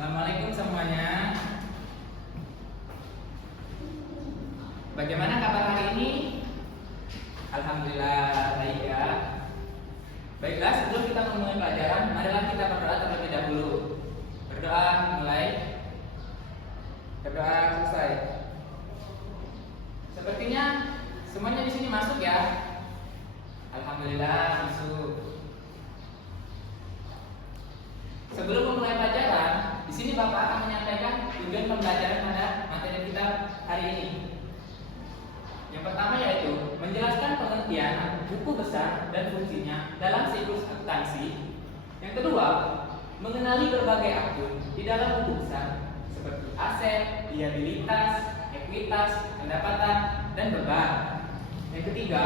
Assalamualaikum semuanya. Bagaimana kabar hari ini? Alhamdulillah baik ya. Baiklah, sebelum kita memulai pelajaran, marilah kita berdoa terlebih dahulu. Berdoa mulai. Berdoa selesai. Sepertinya semuanya di sini masuk ya. Alhamdulillah masuk. Sebelum memulai pelajaran, di sini Bapak akan menyampaikan tujuan pembelajaran pada materi kita hari ini. Yang pertama yaitu menjelaskan pengertian buku besar dan fungsinya dalam siklus akuntansi. Yang kedua, mengenali berbagai akun di dalam buku besar seperti aset, liabilitas, ekuitas, pendapatan, dan beban. Yang ketiga,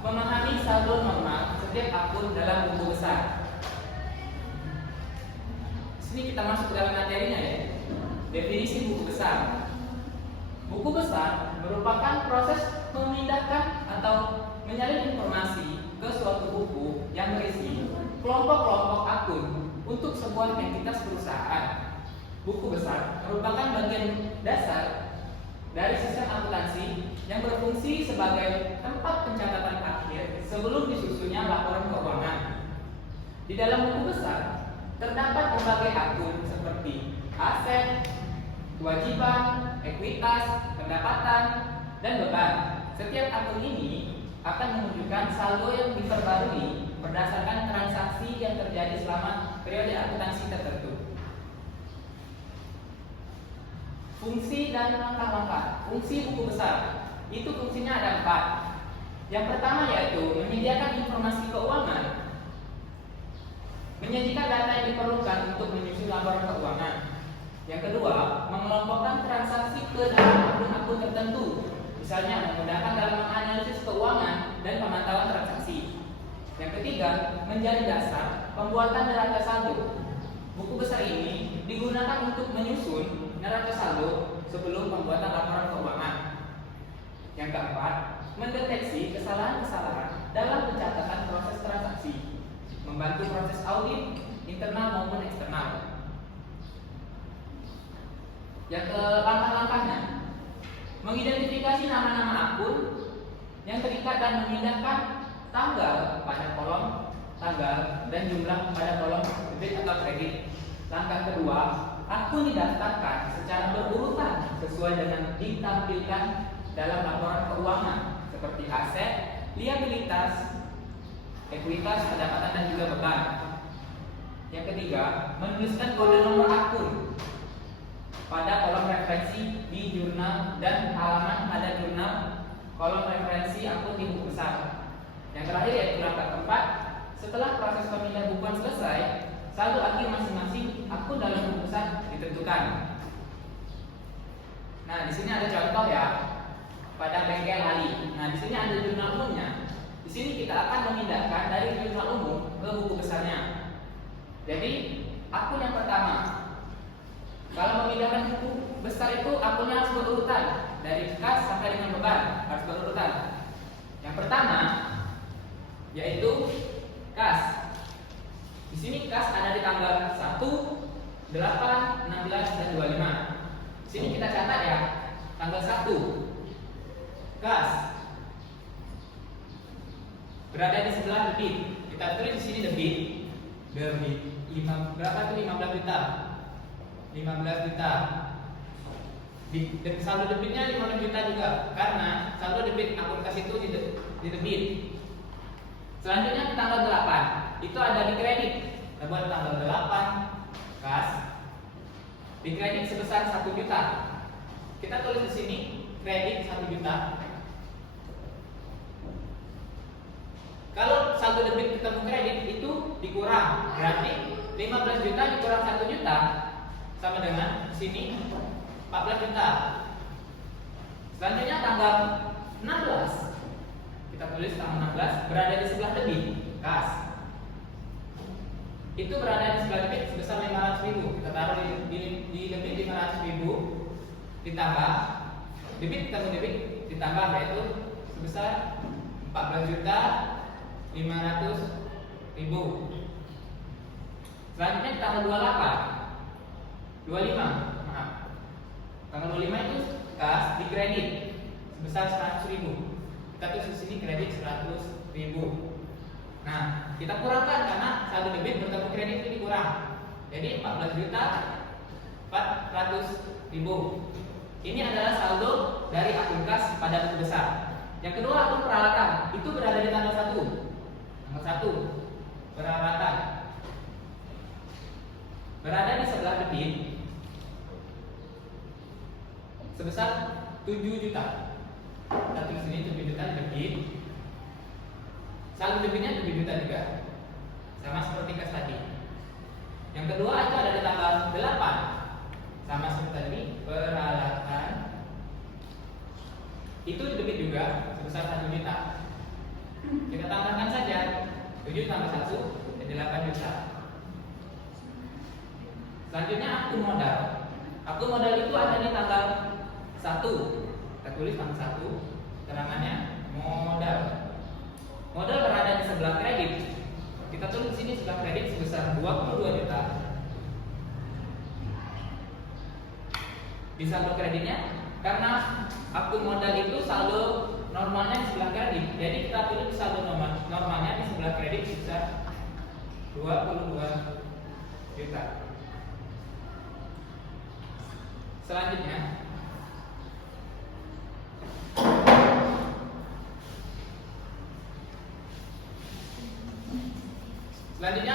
memahami saldo normal setiap akun dalam buku besar. Sini kita masuk ke dalam materinya ya. Definisi buku besar. Buku besar merupakan proses memindahkan atau menyalin informasi ke suatu buku yang berisi kelompok-kelompok akun untuk sebuah entitas perusahaan. Buku besar merupakan bagian dasar dari sistem akuntansi yang berfungsi sebagai tempat pencatatan akhir sebelum disusunnya laporan keuangan. Di dalam buku besar terdapat berbagai akun seperti aset, kewajiban, ekuitas, pendapatan, dan beban. Setiap akun ini akan menunjukkan saldo yang diperbarui berdasarkan transaksi yang terjadi selama periode akuntansi tertentu. Fungsi dan langkah-langkah. Fungsi buku besar itu fungsinya ada 4. Yang pertama yaitu menyediakan informasi keuangan, menyajikan data yang diperlukan untuk menyusun laporan keuangan. Yang kedua, mengelompokkan transaksi ke dalam akun-akun tertentu, misalnya memudahkan dalam menganalisis keuangan dan pemantauan transaksi. Yang ketiga, menjadi dasar pembuatan neraca saldo. Buku besar ini digunakan untuk menyusun neraca saldo sebelum pembuatan laporan keuangan. Yang keempat, mendeteksi kesalahan-kesalahan dalam pencatatan proses transaksi, membantu proses audit internal maupun eksternal. Yang ke langkah-langkahnya, mengidentifikasi nama-nama akun yang terikat dan memindahkan tanggal pada kolom tanggal dan jumlah pada kolom debit atau kredit. Langkah kedua, akun didaftarkan secara berurutan sesuai dengan ditampilkan dalam laporan keuangan seperti aset, liabilitas, ekuitas, pendapatan, dan juga beban. Yang ketiga, menuliskan kode nomor akun pada kolom referensi di jurnal dan halaman pada jurnal kolom referensi akun di buku besar. Yang terakhir yaitu langkah keempat, setelah proses pemindahan bukuan selesai, saldo akhir masing-masing akun dalam buku besar ditentukan. Nah, di sini ada contoh ya pada bengkel Ali. Nah, di sini ada jurnal umumnya. Di sini kita akan memindahkan dari jurnal umum ke buku besarnya. Jadi, akun yang pertama, kalau memindahkan buku besar itu akunnya harus berurutan dari kas sampai dengan beban, harus berurutan. Yang pertama yaitu kas. Di sini kas ada di tanggal 1, 8, 16, dan 25. Di sini kita catat ya, tanggal 1 kas berada di sebelah debit. Kita tulis di sini debit. Berapa itu 15 juta? 15 juta. Saldo debitnya 15 juta juga karena saldo debit akun kas itu di debit. Selanjutnya di tanggal 8 itu ada di kredit. Kita buat tanggal 8 kas di kredit sebesar 1 juta. Kita tulis di sini kredit 1 juta. Kalau saldo debit ketemu kredit itu dikurang, berarti 15 juta dikurang 1 juta sama dengan sini 14 juta. Selanjutnya tanggal 16, kita tulis tanggal 16 berada di sebelah debit kas. Itu berada di sebelah debit sebesar 500.000. Kita taruh di debit 500.000 ditambah debit ketemu debit ditambah yaitu sebesar 14.500.000. Selanjutnya di tanggal 28 25, maaf. Tanggal 25 itu kas di kredit sebesar 100.000. Kita tulis di sini kredit 100.000. Nah, kita kurangkan karena saldo debit bertemu kredit ini kurang. Jadi 14.400.000. Ini adalah saldo dari akun kas pada buku besar. Yang kedua, akun peralatan. Itu berada di tanggal 1. Tanggal 1. Peralatan. Berada di sebelah debit sebesar 7 juta. Kita tulis sini 7 juta debit. Saldo debitnya 7 juta juga. Sama seperti kas tadi. Yang kedua itu ada di tanggal 8. Sama seperti tadi, peralatan. Itu debit juga sebesar 1 juta. Kita tambahkan saja 7 tambah 1 jadi 8 juta. Selanjutnya akun modal. Akun modal itu ada di tanggal 1. Kita tulis tanggal 1. Terangannya modal. Modal berada di sebelah kredit. Kita tulis di sini sebelah kredit sebesar 22 juta. Di saldo kreditnya, karena akun modal itu saldo normalnya di sebelah kredit, jadi kita tulis saldo normalnya di sebelah kredit sebesar 22 juta. Selanjutnya,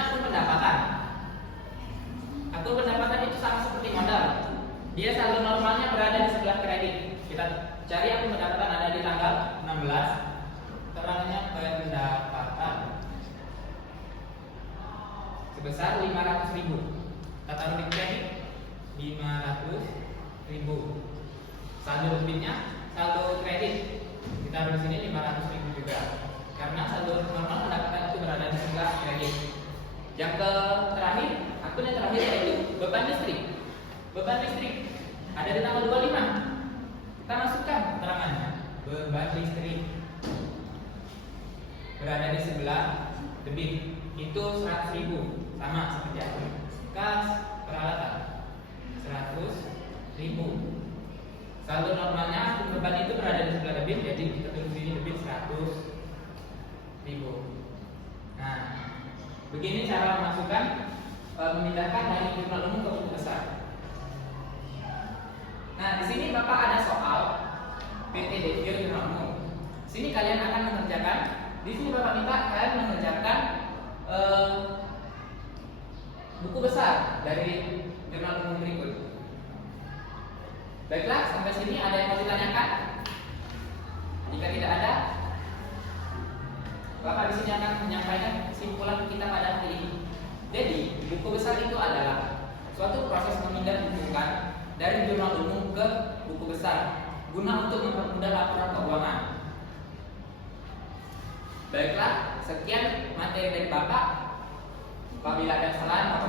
akun pendapatan. Akun pendapatan itu sama seperti modal. Dia saldo normalnya berada di sebelah kredit. Kita cari akun pendapatan ada di tanggal 16. Terangnya pendapatan sebesar 500.000. Kita taruh di kredit 500.000. Saldo debitnya saldo kredit. Kita taruh di sini 500.000 juga. Karena saldo normal pendapatan itu berada di sebelah kredit. Yang terakhir, akun yang terakhir yaitu beban listrik. Beban listrik ada di tanggal 25. Kita masukkan keterangannya. Beban listrik berada di sebelah debit. Itu 100.000. Sama seperti akun kas peralatan 100.000. Saldo normalnya akun beban itu berada di sebelah debit, jadi kita tulis ini debit 100.000. Nah, begini cara memasukkan memindahkan dari jurnal umum ke buku besar. Nah, di sini Bapak ada soal PTDQ jurnal umum. Di sini kalian akan mengerjakan. Di sini Bapak minta kalian mengerjakan buku besar dari jurnal umum berikut. Baiklah, sampai sini ada yang mau ditanyakan? Jika tidak ada, Bapak di sini akan menyampaikan kesimpulan kita pada hari ini. Jadi, buku besar itu adalah suatu proses memindah-hubungkan dari jurnal umum ke buku besar guna untuk mempermudah laporan keuangan. Baiklah, sekian materi dari Bapak. Apabila ada kesalahan, Bapak